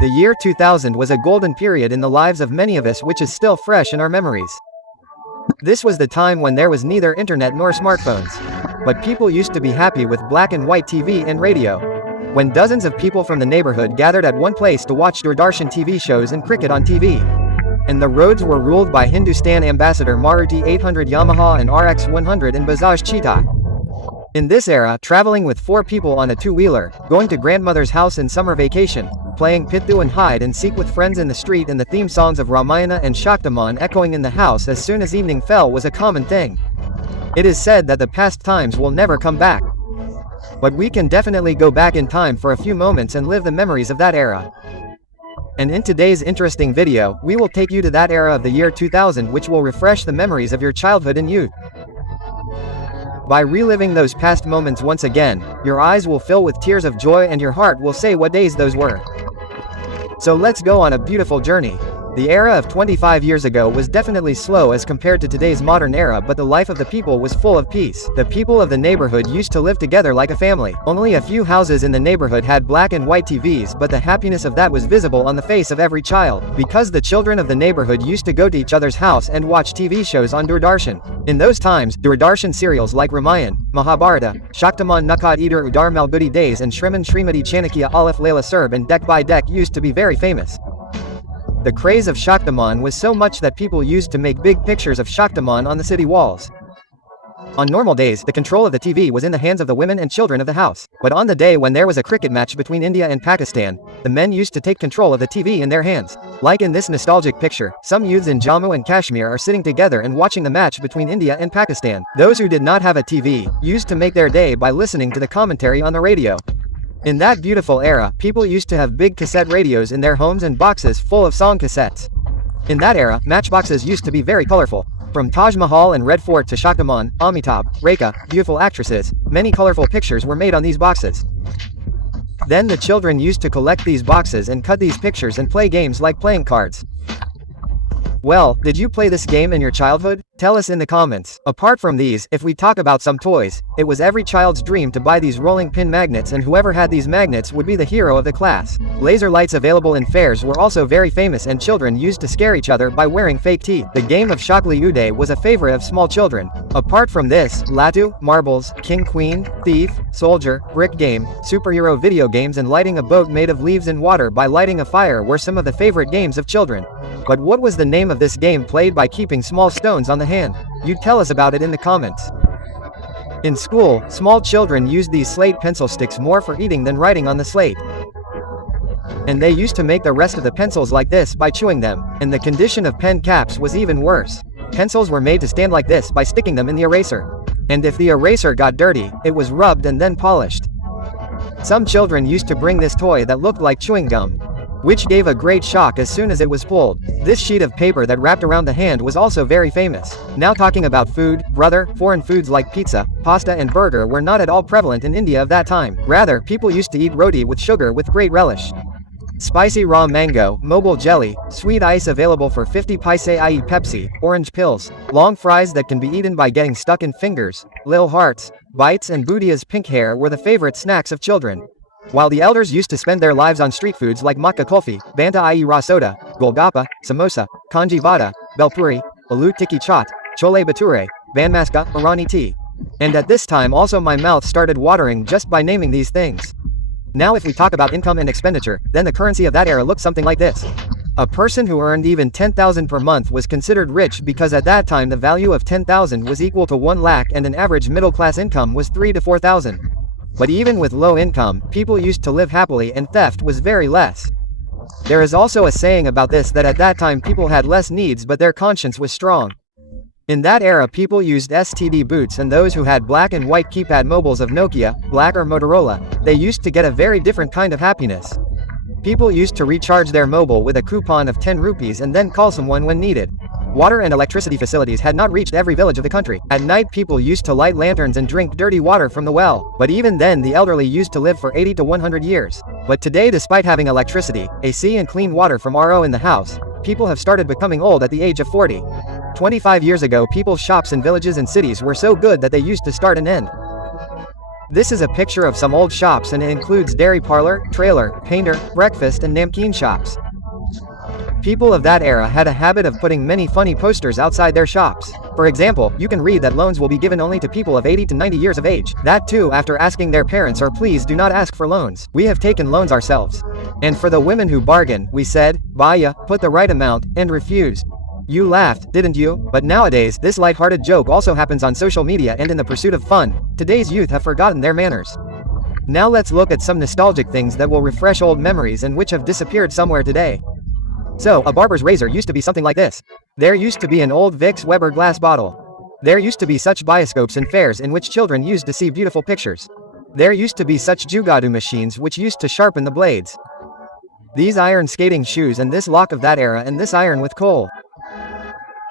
The year 2000 was a golden period in the lives of many of us, which is still fresh in our memories. This was the time when there was neither internet nor smartphones. But people used to be happy with black and white TV and radio. When dozens of people from the neighborhood gathered at one place to watch Doordarshan TV shows and cricket on TV. And the roads were ruled by Hindustan Ambassador Maruti 800 Yamaha and RX 100 and Bajaj Cheetah. In this era, traveling with 4 people on a two-wheeler, going to grandmother's house in summer vacation, playing Pithu and hide and seek with friends in the street, and the theme songs of Ramayana and Shaktaman echoing in the house as soon as evening fell was a common thing. It is said that the past times will never come back. But we can definitely go back in time for a few moments and live the memories of that era. And in today's interesting video, we will take you to that era of the year 2000, which will refresh the memories of your childhood and youth. By reliving those past moments once again, your eyes will fill with tears of joy and your heart will say what days those were. So let's go on a beautiful journey. The era of 25 years ago was definitely slow as compared to today's modern era, but the life of the people was full of peace. The people of the neighborhood used to live together like a family. Only a few houses in the neighborhood had black and white TVs, but the happiness of that was visible on the face of every child, because the children of the neighborhood used to go to each other's house and watch TV shows on Doordarshan. In those times, Doordarshan serials like Ramayana, Mahabharata, Shaktaman Nukat Eater Udar Malgudi Days and Shriman Srimati Chanakya Alif Layla Serb and Deck by Deck used to be very famous. The craze of Shaktaman was so much that people used to make big pictures of Shaktaman on the city walls. On normal days, the control of the TV was in the hands of the women and children of the house. But on the day when there was a cricket match between India and Pakistan, the men used to take control of the TV in their hands. Like in this nostalgic picture, some youths in Jammu and Kashmir are sitting together and watching the match between India and Pakistan. Those who did not have a TV used to make their day by listening to the commentary on the radio. In that beautiful era, people used to have big cassette radios in their homes and boxes full of song cassettes. In that era, matchboxes used to be very colorful. From Taj Mahal and Red Fort to Shaktaman, Amitabh, Rekha, beautiful actresses, many colorful pictures were made on these boxes. Then the children used to collect these boxes and cut these pictures and play games like playing cards. Well, did you play this game in your childhood? Tell us in the comments. Apart from these, if we talk about some toys, it was every child's dream to buy these rolling pin magnets, and whoever had these magnets would be the hero of the class. Laser lights available in fairs were also very famous, and children used to scare each other by wearing fake teeth. The game of Shakli Uday was a favorite of small children. Apart from this, Latu, marbles, king queen, thief, soldier, brick game, superhero video games and lighting a boat made of leaves in water by lighting a fire were some of the favorite games of children. But what was the name of this game played by keeping small stones on the hand? You tell us about it in the comments. In school, small children used these slate pencil sticks more for eating than writing on the slate. And they used to make the rest of the pencils like this by chewing them, and the condition of pen caps was even worse. Pencils were made to stand like this by sticking them in the eraser. And if the eraser got dirty, it was rubbed and then polished. Some children used to bring this toy that looked like chewing gum, which gave a great shock as soon as it was pulled. This sheet of paper that wrapped around the hand was also very famous. Now talking about food, brother, foreign foods like pizza, pasta and burger were not at all prevalent in India of that time. Rather, people used to eat roti with sugar with great relish. Spicy raw mango, mobile jelly, sweet ice available for 50 paise i.e. Pepsi, orange pills, long fries that can be eaten by getting stuck in fingers, lil hearts, bites and Bhudia's pink hair were the favorite snacks of children. While the elders used to spend their lives on street foods like matka kulfi, banta i.e. raw soda, golgappa, samosa, kanji vada, belpuri, aloo tikki chaat, chole bhature, banmaska, Irani tea. And at this time also my mouth started watering just by naming these things. Now if we talk about income and expenditure, then the currency of that era looked something like this. A person who earned even 10,000 per month was considered rich, because at that time the value of 10,000 was equal to 1 lakh and an average middle class income was 3 to 4,000. But even with low income, people used to live happily and theft was very less. There is also a saying about this that at that time people had less needs but their conscience was strong. In that era people used STD boots, and those who had black and white keypad mobiles of Nokia, black or Motorola, they used to get a very different kind of happiness. People used to recharge their mobile with a coupon of 10 rupees and then call someone when needed. Water and electricity facilities had not reached every village of the country. At night people used to light lanterns and drink dirty water from the well. But even then the elderly used to live for 80 to 100 years. But today, despite having electricity, AC and clean water from RO in the house, people have started becoming old at the age of 40. 25 years ago people's shops in villages and cities were so good that they used to start and end. This is a picture of some old shops and it includes dairy parlor, trailer, painter, breakfast and namkeen shops. People of that era had a habit of putting many funny posters outside their shops. For example, you can read that loans will be given only to people of 80 to 90 years of age. That too after asking their parents or please do not ask for loans. We have taken loans ourselves. And for the women who bargain, we said, Baya, put the right amount, and refused. You laughed, didn't you? But nowadays, this light-hearted joke also happens on social media and in the pursuit of fun. Today's youth have forgotten their manners. Now let's look at some nostalgic things that will refresh old memories and which have disappeared somewhere today. So, a barber's razor used to be something like this. There used to be an old Vicks Weber glass bottle. There used to be such bioscopes and fairs in which children used to see beautiful pictures. There used to be such jugadu machines which used to sharpen the blades. These iron skating shoes and this lock of that era and this iron with coal.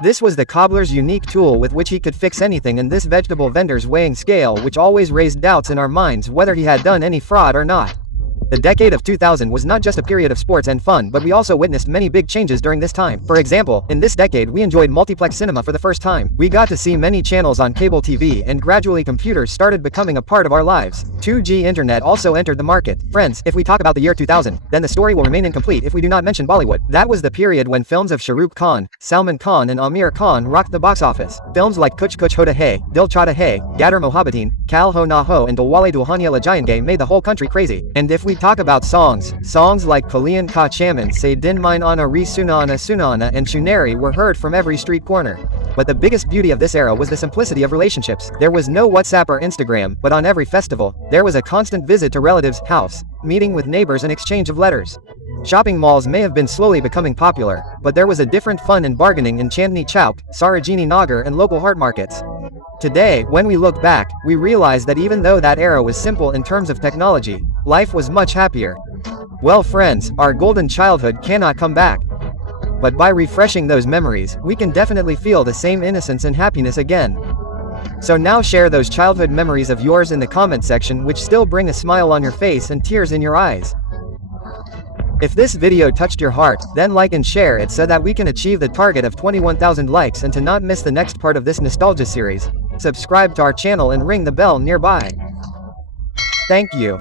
This was the cobbler's unique tool with which he could fix anything and this vegetable vendor's weighing scale which always raised doubts in our minds whether he had done any fraud or not. The decade of 2000 was not just a period of sports and fun but we also witnessed many big changes during this time. For example, in this decade we enjoyed multiplex cinema for the first time. We got to see many channels on cable TV and gradually computers started becoming a part of our lives. 2G internet also entered the market. Friends, if we talk about the year 2000, then the story will remain incomplete if we do not mention Bollywood. That was the period when films of Shah Rukh Khan, Salman Khan and Amir Khan rocked the box office. Films like Kuch Kuch Hota Hai, Dil Chahta Hai, Gadar Mohabbateen, Kal Ho Na Ho and Dilwale Dulhania Le Jayenge made the whole country crazy. And if we talk about songs like Kalian Ka Chaman Say Din Mine Ana Re Sunana Sunana and Chunari were heard from every street corner. But the biggest beauty of this era was the simplicity of relationships. There was no WhatsApp or Instagram, but on every festival, there was a constant visit to relatives' house, meeting with neighbors and exchange of letters. Shopping malls may have been slowly becoming popular, but there was a different fun and bargaining in Chandni Chowk, Sarojini Nagar and local heart markets. Today, when we look back, we realize that even though that era was simple in terms of technology, life was much happier. Well friends, our golden childhood cannot come back. But by refreshing those memories, we can definitely feel the same innocence and happiness again. So now share those childhood memories of yours in the comment section which still bring a smile on your face and tears in your eyes. If this video touched your heart, then like and share it so that we can achieve the target of 21,000 likes and to not miss the next part of this nostalgia series, subscribe to our channel and ring the bell nearby. Thank you.